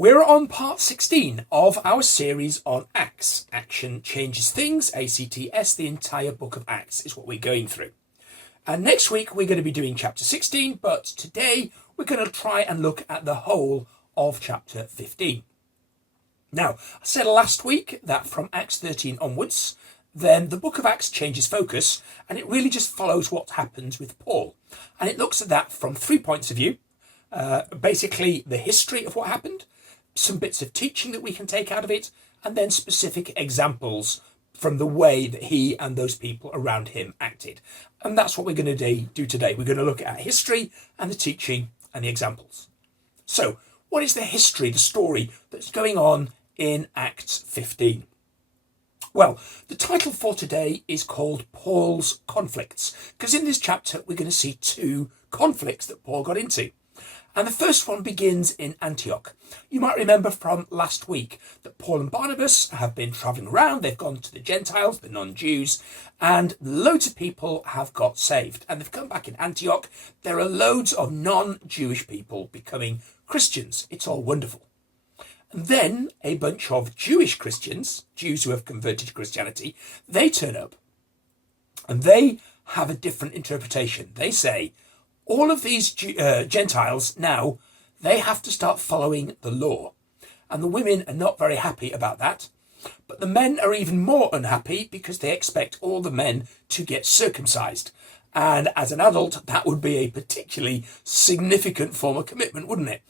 We're on part 16 of our series on Acts. Action changes things, ACTS, the entire book of Acts is what we're going through. And next week we're going to be doing chapter 16, but today we're going to try and look at the whole of chapter 15. Now, I said last week that from Acts 13 onwards, then the book of Acts changes focus, and it really just follows what happens with Paul. And it looks at that from 3 points of view. Basically, the history of what happened, some bits of teaching that we can take out of it, and then specific examples from the way that he and those people around him acted. And that's what we're going to do today. We're going to look at history and the teaching and the examples. So, what is the history, the story that's going on in Acts 15? Well, the title for today is called Paul's Conflicts, because in this chapter we're going to see two conflicts that Paul got into. And the first one begins in Antioch. You might remember from last week that Paul and Barnabas have been travelling around. They've gone to the Gentiles, the non-Jews, and loads of people have got saved. And they've come back in Antioch. There are loads of non-Jewish people becoming Christians. It's all wonderful. And then a bunch of Jewish Christians, Jews who have converted to Christianity, they turn up and they have a different interpretation. They say, all of these Gentiles now, they have to start following the law. And the women are not very happy about that. But the men are even more unhappy because they expect all the men to get circumcised. And as an adult, that would be a particularly significant form of commitment, wouldn't it?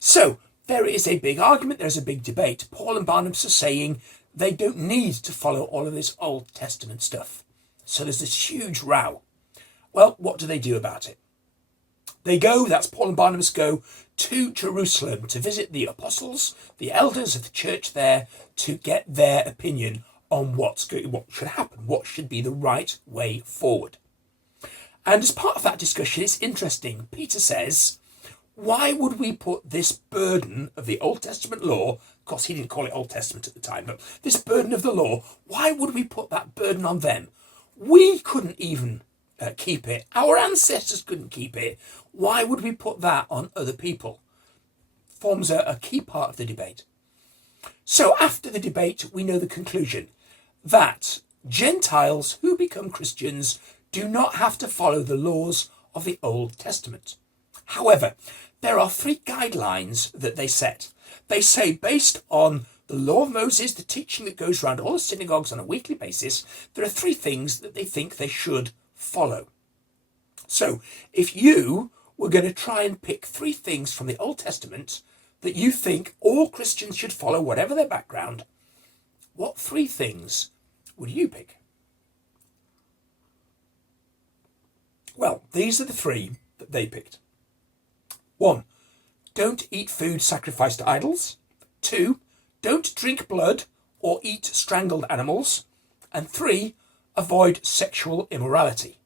So there is a big argument, there's a big debate. Paul and Barnabas are saying they don't need to follow all of this Old Testament stuff. So there's this huge row. Well, what do they do about it? They go, that's Paul and Barnabas go to Jerusalem to visit the apostles, the elders of the church there, to get their opinion on what should happen, what should be the right way forward. And as part of that discussion, it's interesting. Peter says, why would we put this burden of the Old Testament law, of course he didn't call it Old Testament at the time, but this burden of the law, why would we put that burden on them? We couldn't even keep it. Our ancestors couldn't keep it. Why would we put that on other people? Forms a key part of the debate. So after the debate, we know the conclusion that Gentiles who become Christians do not have to follow the laws of the Old Testament. However, there are three guidelines that they set. They say based on the law of Moses, the teaching that goes around all the synagogues on a weekly basis, there are three things that they think they should follow. So if you were going to try and pick three things from the Old Testament that you think all Christians should follow, whatever their background, what three things would you pick? Well, these are the three that they picked. 1, don't eat food sacrificed to idols. 2, don't drink blood or eat strangled animals. And 3, avoid sexual immorality.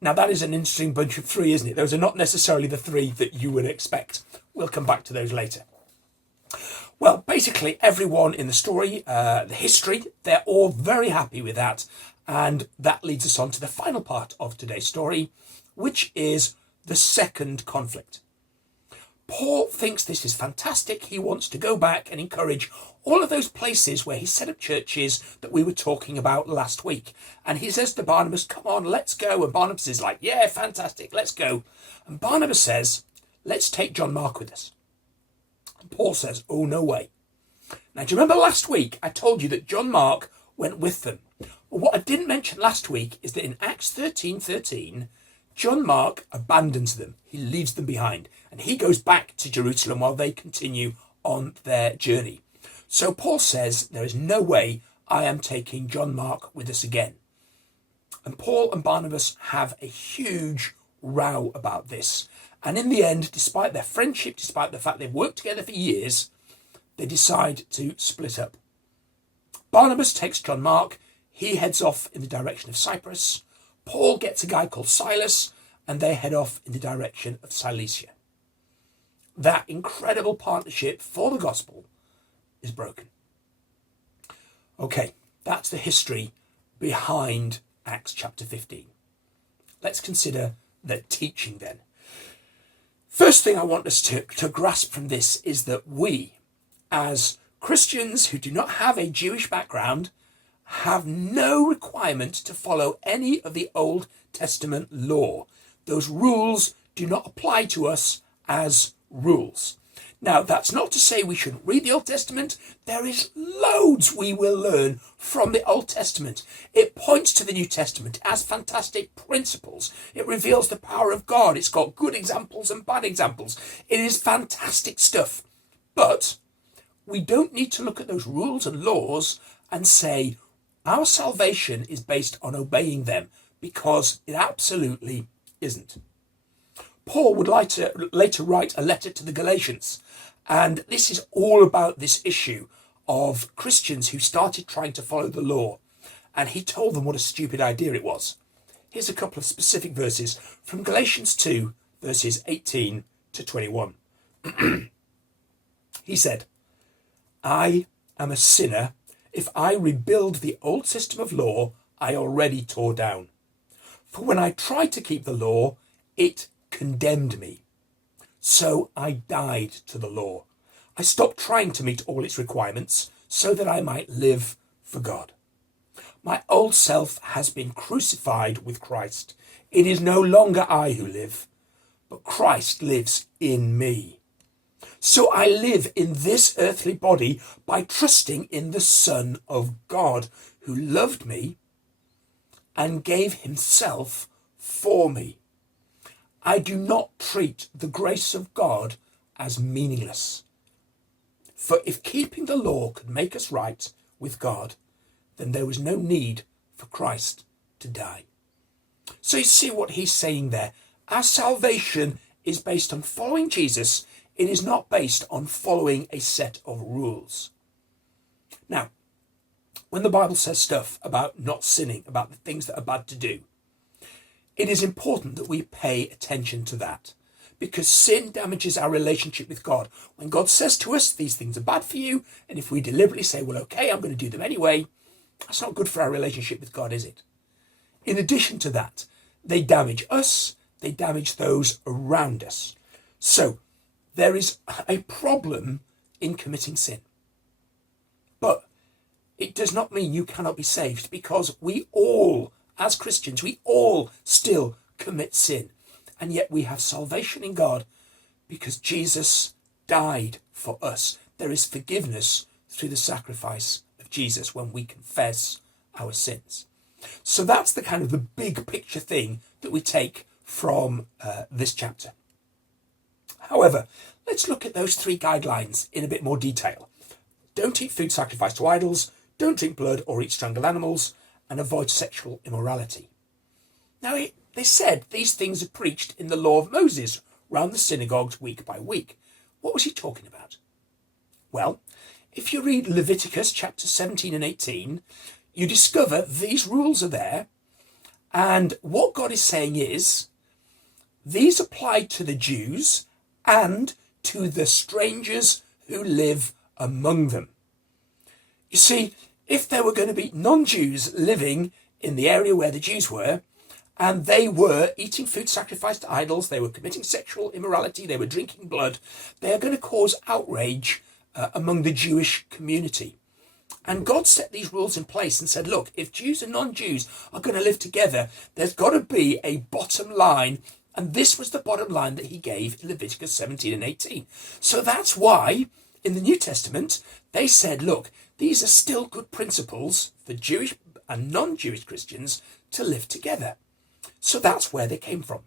Now that is an interesting bunch of three, isn't it? Those are not necessarily the three that you would expect. We'll come back to those later. Well, basically everyone in the story, the history, they're all very happy with that. And that leads us on to the final part of today's story, which is the second conflict. Paul thinks this is fantastic. He wants to go back and encourage all of those places where he set up churches that we were talking about last week. And he says to Barnabas, come on, let's go. And Barnabas is like, yeah, fantastic, let's go. And Barnabas says, let's take John Mark with us. And Paul says, oh, no way. Now, do you remember last week I told you that John Mark went with them? Well, what I didn't mention last week is that in Acts 13:13, John Mark abandons them. He leaves them behind. And he goes back to Jerusalem while they continue on their journey. So Paul says, there is no way I am taking John Mark with us again. And Paul and Barnabas have a huge row about this. And in the end, despite their friendship, despite the fact they've worked together for years, they decide to split up. Barnabas takes John Mark. He heads off in the direction of Cyprus. Paul gets a guy called Silas, and they head off in the direction of Cilicia. That incredible partnership for the gospel is broken. Okay, that's the history behind Acts chapter 15. Let's consider the teaching then. First thing I want us to grasp from this is that we, as Christians who do not have a Jewish background, have no requirement to follow any of the Old Testament law. Those rules do not apply to us as rules. Now, that's not to say we shouldn't read the Old Testament. There is loads we will learn from the Old Testament. It points to the New Testament. It has fantastic principles. It reveals the power of God. It's got good examples and bad examples. It is fantastic stuff. But we don't need to look at those rules and laws and say our salvation is based on obeying them, because it absolutely isn't. Paul would later write a letter to the Galatians, and this is all about this issue of Christians who started trying to follow the law, and he told them what a stupid idea it was. Here's a couple of specific verses from Galatians 2, verses 18 to 21. He said, "I am a sinner if I rebuild the old system of law I already tore down. For when I tried to keep the law, it condemned me. So I died to the law. I stopped trying to meet all its requirements so that I might live for God. My old self has been crucified with Christ. It is no longer I who live, but Christ lives in me. So I live in this earthly body by trusting in the Son of God, who loved me and gave himself for me. I do not treat the grace of God as meaningless. For if keeping the law could make us right with God, then there was no need for Christ to die." So you see what he's saying there. Our salvation is based on following Jesus. It is not based on following a set of rules. Now, when the Bible says stuff about not sinning, about the things that are bad to do, it is important that we pay attention to that, because sin damages our relationship with God. When God says to us, these things are bad for you, and if we deliberately say, well, okay, I'm going to do them anyway, that's not good for our relationship with God, is it? In addition to that, they damage us, they damage those around us. So there is a problem in committing sin. But it does not mean you cannot be saved, because we all, as Christians, we all still commit sin. And yet we have salvation in God because Jesus died for us. There is forgiveness through the sacrifice of Jesus when we confess our sins. So that's the kind of the big picture thing that we take from this chapter. However, let's look at those 3 guidelines in a bit more detail. Don't eat food sacrificed to idols, don't drink blood or eat strangled animals, and avoid sexual immorality. Now, they said these things are preached in the law of Moses round the synagogues week by week. What was he talking about? Well, if you read Leviticus chapter 17 and 18, you discover these rules are there, and what God is saying is, these apply to the Jews and to the strangers who live among them. You see, if there were going to be non-Jews living in the area where the Jews were, and they were eating food sacrificed to idols, they were committing sexual immorality, they were drinking blood, they are going to cause outrage among the Jewish community. And God set these rules in place and said, look, if Jews and non-Jews are going to live together, there's got to be a bottom line. And this was the bottom line that he gave in Leviticus 17 and 18. So that's why in the New Testament, they said, look, these are still good principles for Jewish and non-Jewish Christians to live together. So that's where they came from.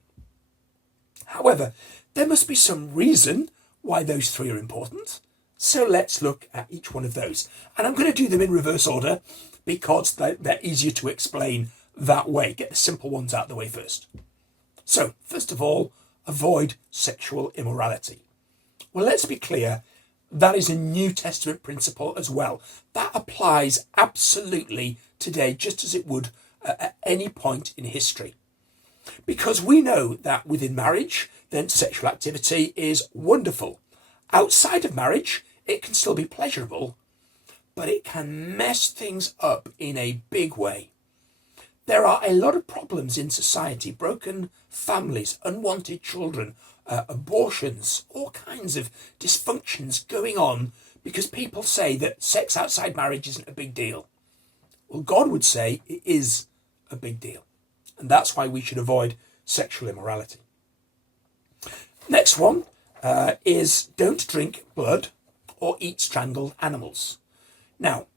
However, there must be some reason why those 3 are important. So let's look at each one of those. And I'm going to do them in reverse order because they're easier to explain that way. Get the simple ones out of the way first. So, first of all, avoid sexual immorality. Well, let's be clear, that is a New Testament principle as well. That applies absolutely today, just as it would at any point in history. Because we know that within marriage, then sexual activity is wonderful. Outside of marriage, it can still be pleasurable, but it can mess things up in a big way. There are a lot of problems in society, broken families, unwanted children, abortions, all kinds of dysfunctions going on because people say that sex outside marriage isn't a big deal. Well, God would say it is a big deal. And that's why we should avoid sexual immorality. Next one is don't drink blood or eat strangled animals. Now,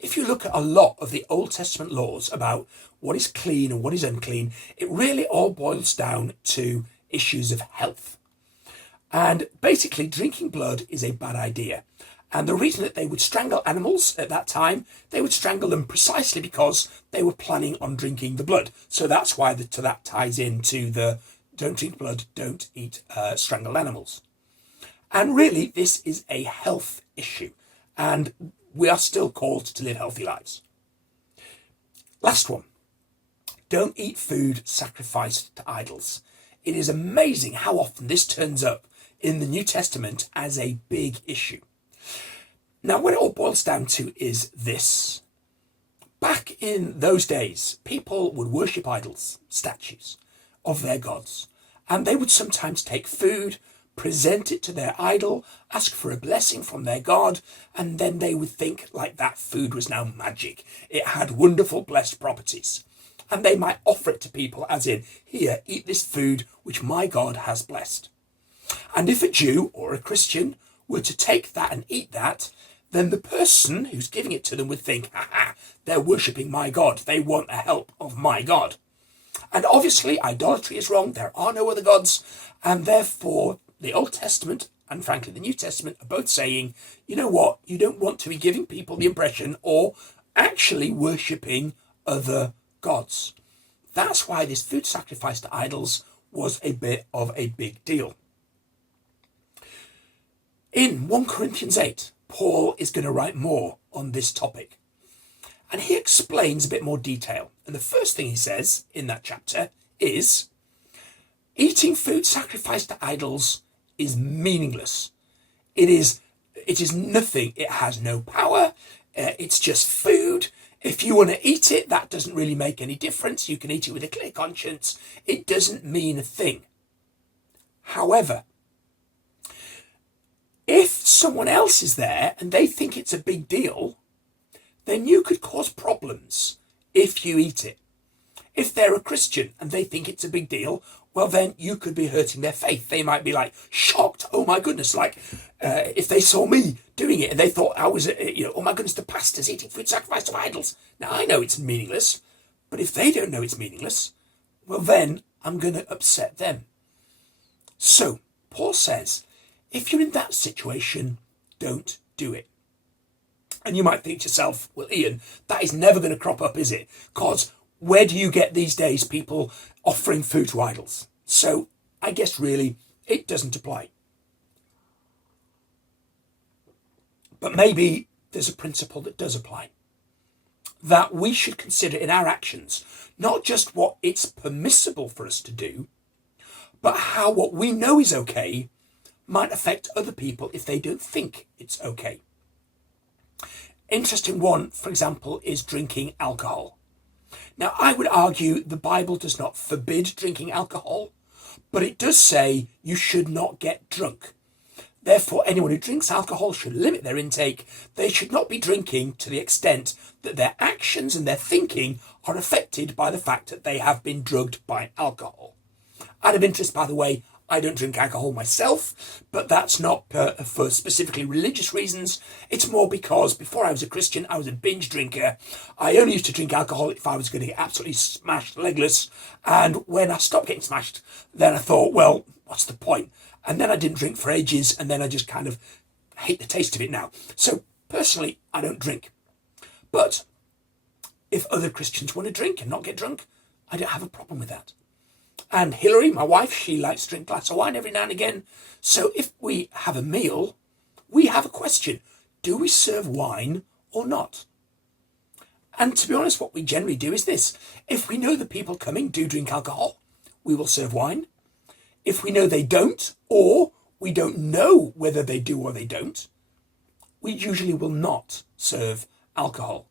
if you look at a lot of the Old Testament laws about what is clean and what is unclean, it really all boils down to issues of health. And basically, drinking blood is a bad idea. And the reason that they would strangle animals at that time, they would strangle them precisely because they were planning on drinking the blood. So that's why that ties into the don't drink blood, don't eat strangled animals. And really, this is a health issue. And we are still called to live healthy lives. Last one. Don't eat food sacrificed to idols. It is amazing how often this turns up in the New Testament as a big issue. Now, what it all boils down to is this. Back in those days, people would worship idols, statues of their gods, and they would sometimes take food, present it to their idol, ask for a blessing from their god, and then they would think like that food was now magic. It had wonderful blessed properties. And they might offer it to people as in, here, eat this food which my God has blessed. And if a Jew or a Christian were to take that and eat that, then the person who's giving it to them would think, they're worshipping my God. They want the help of my God. And obviously, idolatry is wrong. There are no other gods. And therefore, the Old Testament and frankly the New Testament are both saying, you know what? You don't want to be giving people the impression or actually worshipping other gods. That's why this food sacrifice to idols was a bit of a big deal. In 1 Corinthians 8, Paul is going to write more on this topic. And he explains a bit more detail. And the first thing he says in that chapter is, eating food sacrificed to idols is meaningless. It is nothing. It has no power. It's just food. If you want to eat it, that doesn't really make any difference. You can eat it with a clear conscience. It doesn't mean a thing. However, if someone else is there and they think it's a big deal, then you could cause problems if you eat it. If they're a Christian and they think it's a big deal, well, then you could be hurting their faith. They might be like shocked. Oh my goodness. Like if they saw me doing it and they thought I was, oh my goodness, the pastor's eating food sacrificed to idols. Now I know it's meaningless, but if they don't know it's meaningless, well, then I'm going to upset them. So Paul says, if you're in that situation, don't do it. And you might think to yourself, well, Ian, that is never going to crop up, is it? Because where do you get these days people offering food to idols? So I guess really it doesn't apply. But maybe there's a principle that does apply. That we should consider in our actions, not just what it's permissible for us to do, but how what we know is okay might affect other people if they don't think it's okay. Interesting one, for example, is drinking alcohol. Now, I would argue the Bible does not forbid drinking alcohol, but it does say you should not get drunk. Therefore, anyone who drinks alcohol should limit their intake. They should not be drinking to the extent that their actions and their thinking are affected by the fact that they have been drugged by alcohol. Out of interest, by the way, I don't drink alcohol myself, but that's not for specifically religious reasons. It's more because before I was a Christian, I was a binge drinker. I only used to drink alcohol if I was going to get absolutely smashed legless. And when I stopped getting smashed, then I thought, well, what's the point? And then I didn't drink for ages, and then I just kind of hate the taste of it now. So personally, I don't drink. But if other Christians want to drink and not get drunk, I don't have a problem with that. And Hilary, my wife, she likes to drink a glass of wine every now and again. So if we have a meal, we have a question. Do we serve wine or not? And to be honest, what we generally do is this. If we know the people coming do drink alcohol, we will serve wine. If we know they don't, or we don't know whether they do or they don't, we usually will not serve alcohol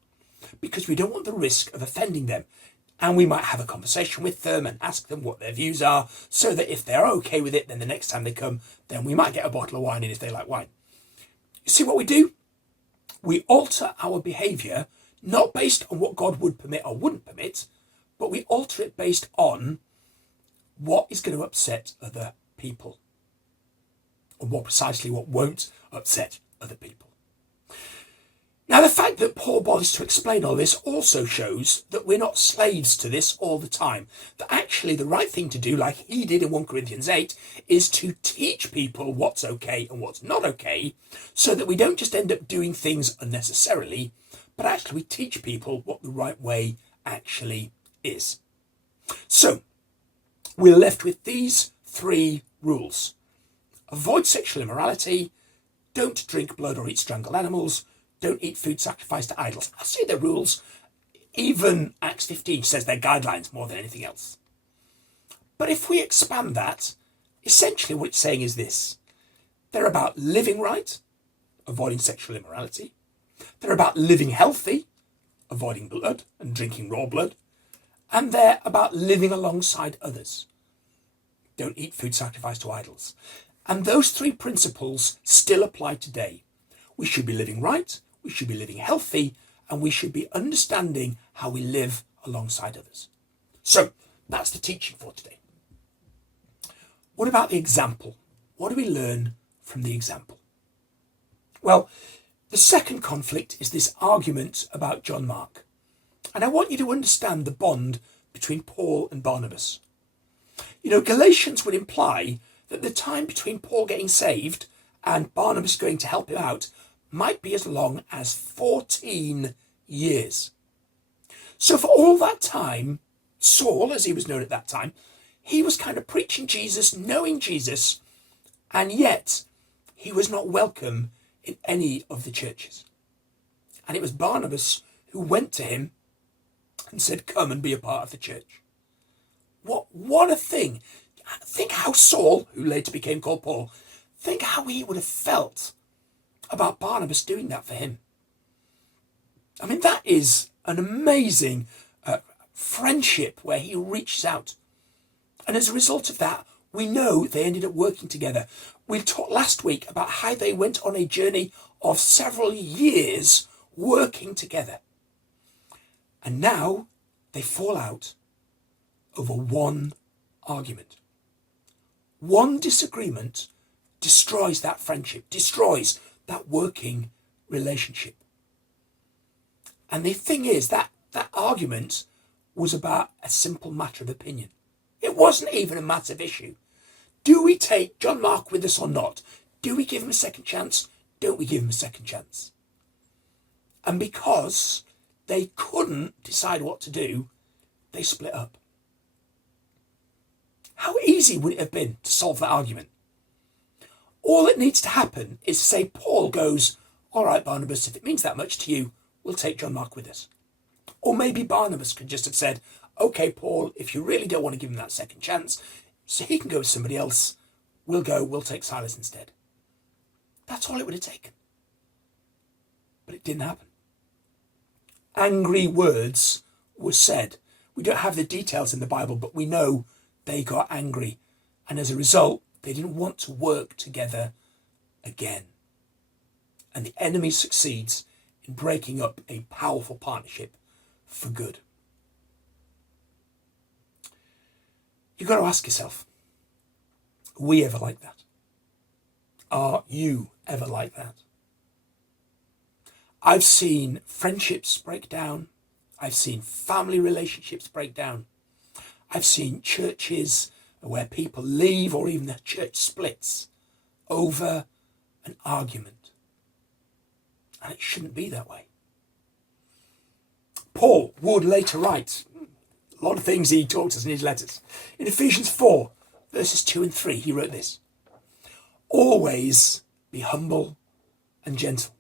because we don't want the risk of offending them. And we might have a conversation with them and ask them what their views are, so that if they're okay with it, then the next time they come, then we might get a bottle of wine in if they like wine. You see what we do? We alter our behaviour, not based on what God would permit or wouldn't permit, but we alter it based on what is going to upset other people, or more precisely, what won't upset other people. Now, the fact that Paul bothers to explain all this also shows that we're not slaves to this all the time. That actually the right thing to do, like he did in 1 Corinthians 8, is to teach people what's okay and what's not okay, so that we don't just end up doing things unnecessarily, but actually we teach people what the right way actually is. So, we're left with these 3 rules. Avoid sexual immorality, don't drink blood or eat strangled animals, don't eat food sacrificed to idols. I say the rules. Even Acts 15 says they're guidelines more than anything else. But if we expand that, essentially what it's saying is this. They're about living right, avoiding sexual immorality. They're about living healthy, avoiding blood and drinking raw blood. And they're about living alongside others. Don't eat food sacrificed to idols. And those 3 principles still apply today. We should be living right, we should be living healthy, and we should be understanding how we live alongside others. So, that's the teaching for today. What about the example? What do we learn from the example? Well, the second conflict is this argument about John Mark. And I want you to understand the bond between Paul and Barnabas. You know, Galatians would imply that the time between Paul getting saved and Barnabas going to help him out might be as long as 14 years. So for all that time, Saul, as he was known at that time, he was kind of preaching Jesus, knowing Jesus, and yet he was not welcome in any of the churches. And it was Barnabas who went to him and said, come and be a part of the church. What a thing. Think how Saul, who later became called Paul, think how he would have felt about Barnabas doing that for him. I mean, that is an amazing friendship where he reaches out. And as a result of that, we know they ended up working together. We talked last week about how they went on a journey of several years working together. And now they fall out over one argument. One disagreement destroys that friendship, destroys that working relationship. And the thing is that argument was about a simple matter of opinion. It wasn't even a massive issue. Do we take John Mark with us or not? Do we give him a second chance? Don't we give him a second chance? And because they couldn't decide what to do, they split up. How easy would it have been to solve that argument? All that needs to happen is to say Paul goes, all right, Barnabas, if it means that much to you, we'll take John Mark with us. Or maybe Barnabas could just have said, okay, Paul, if you really don't want to give him that second chance, so he can go with somebody else, we'll take Silas instead. That's all it would have taken. But it didn't happen. Angry words were said. We don't have the details in the Bible, but we know they got angry. And as a result, they didn't want to work together again. And the enemy succeeds in breaking up a powerful partnership for good. You've got to ask yourself, are we ever like that? Are you ever like that? I've seen friendships break down. I've seen family relationships break down. I've seen churches where people leave or even the church splits over an argument. And it shouldn't be that way. Paul would later write a lot of things he taught us in his letters. In Ephesians 4, verses 2 and 3, he wrote this: always be humble and gentle.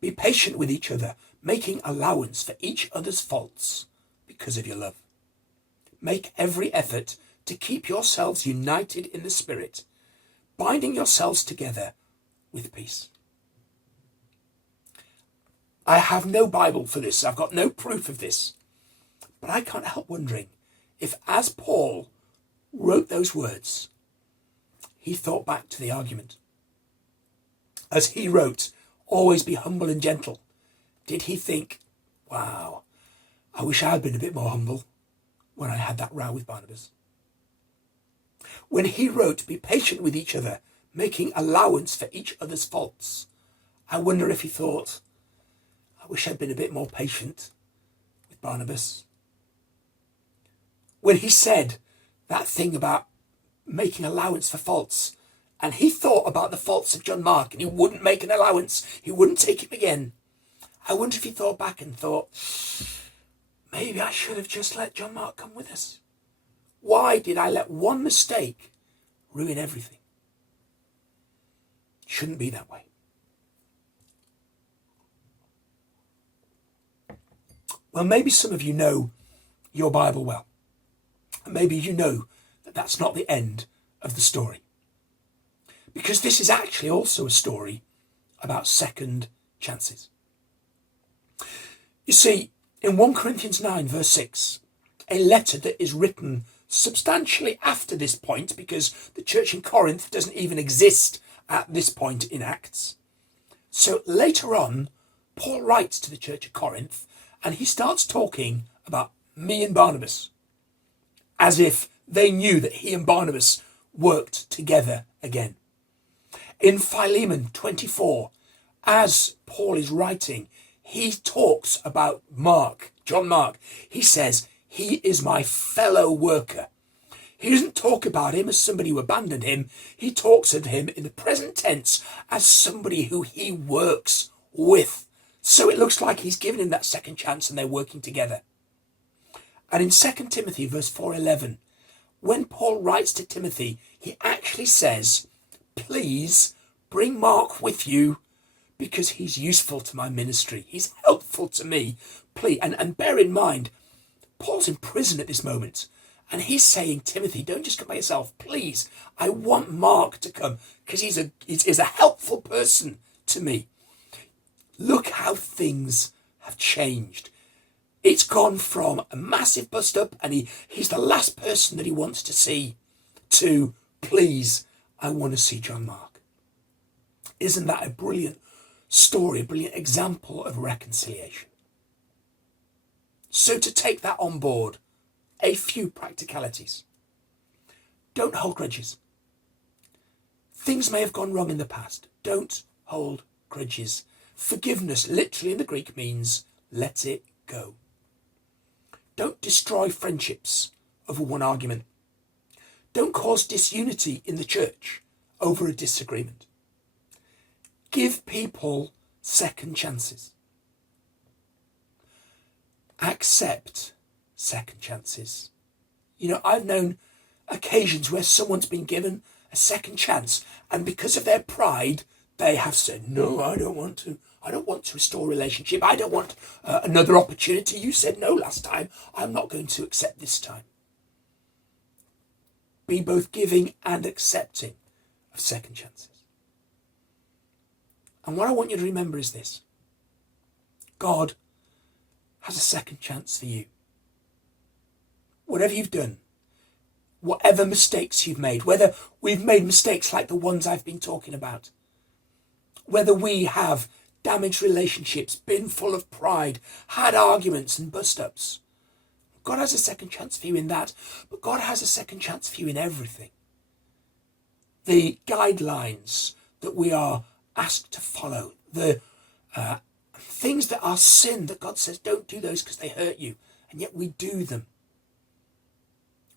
Be patient with each other, making allowance for each other's faults because of your love. Make every effort to keep yourselves united in the Spirit, binding yourselves together with peace. I have no Bible for this. I've got no proof of this. But I can't help wondering if, as Paul wrote those words, he thought back to the argument. As he wrote, always be humble and gentle, did he think, wow, I wish I had been a bit more humble when I had that row with Barnabas? When he wrote, be patient with each other, making allowance for each other's faults, I wonder if he thought, I wish I'd been a bit more patient with Barnabas. When he said that thing about making allowance for faults, and he thought about the faults of John Mark, and he wouldn't make an allowance, he wouldn't take him again, I wonder if he thought back and thought, maybe I should have just let John Mark come with us. Why did I let one mistake ruin everything? It shouldn't be that way. Well, maybe some of you know your Bible well. And maybe you know that that's not the end of the story. Because this is actually also a story about second chances. You see, in 1 Corinthians 9 verse 6, a letter that is written substantially after this point, because the church in Corinth doesn't even exist at this point in Acts. So later on, Paul writes to the church of Corinth, and he starts talking about me and Barnabas, as if they knew that he and Barnabas worked together again. In Philemon 24, as Paul is writing, he talks about Mark, John Mark. He says, he is my fellow worker. He doesn't talk about him as somebody who abandoned him. He talks of him in the present tense as somebody who he works with. So it looks like he's given him that second chance and they're working together. And in 2 Timothy verse 4:11, when Paul writes to Timothy, he actually says, please bring Mark with you because he's useful to my ministry. He's helpful to me. Please, and bear in mind, Paul's in prison at this moment. And he's saying, Timothy, don't just come by yourself. Please, I want Mark to come because he's a helpful person to me. Look how things have changed. It's gone from a massive bust up and he's the last person that he wants to see to, please, I want to see John Mark. Isn't that a brilliant story, a brilliant example of reconciliation? So to take that on board, a few practicalities. Don't hold grudges. Things may have gone wrong in the past. Don't hold grudges. Forgiveness, literally in the Greek, means let it go. Don't destroy friendships over one argument. Don't cause disunity in the church over a disagreement. Give people second chances. Accept second chances. You know, I've known occasions where someone's been given a second chance, and because of their pride, they have said, no, I don't want to restore a relationship. I don't want another opportunity. You said no last time. I'm not going to accept this time. Be both giving and accepting of second chances. And what I want you to remember is this. God has a second chance for you. Whatever you've done, whatever mistakes you've made, whether we've made mistakes like the ones I've been talking about, whether we have damaged relationships, been full of pride, had arguments and bust-ups, God has a second chance for you in that, but God has a second chance for you in everything. The guidelines that we are asked to follow, the things that are sin that God says don't do those because they hurt you, and yet we do them.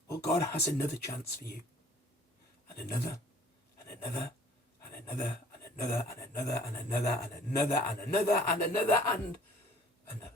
Well, God has another chance for you, and another, and another, and another, and another, and another, and another, and another, and another, and another, and another.